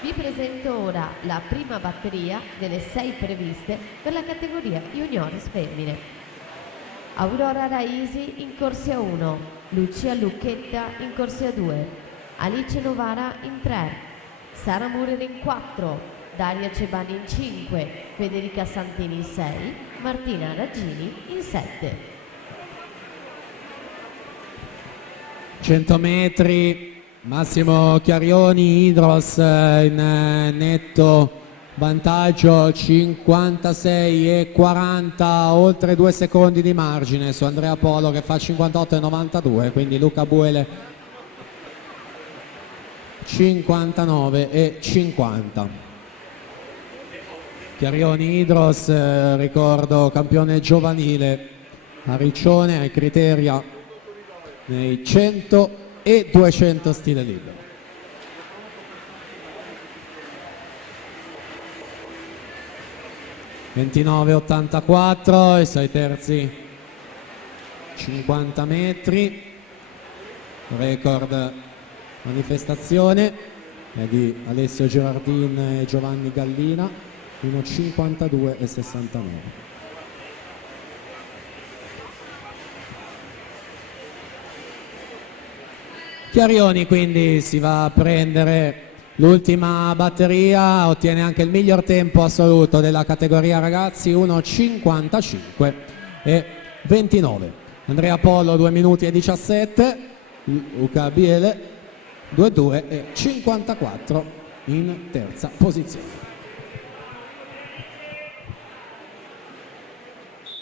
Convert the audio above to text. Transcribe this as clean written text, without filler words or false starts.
Vi presento ora la prima batteria delle 6 previste per la categoria juniores femmine. Aurora Raisi in corsia 1, Lucia Lucchetta in corsia 2, Alice Novara in 3, Sara Murer in 4, Daria Cebani in 5, Federica Santini in 6, Martina Raggini in 7. 100 metri, Massimo Chiarioni, Hydros in netto vantaggio, 56,40, oltre 2 secondi di margine su Andrea Polo che fa 58,92, quindi Luca Buele 59,50. Chiarioni Hydros, ricordo campione giovanile a Riccione, ai Criteria nei 100 e 200 stile libero. (29,84) i 6 terzi 50 metri, record manifestazione è di Alessio Girardin e Giovanni Gallina, 1,52,69. Chiarioni quindi si va a prendere l'ultima batteria, ottiene anche il miglior tempo assoluto della categoria ragazzi, 1,55,29. Andrea Polo 2 minuti e 17, Luca Biele 2,2,54 in terza posizione.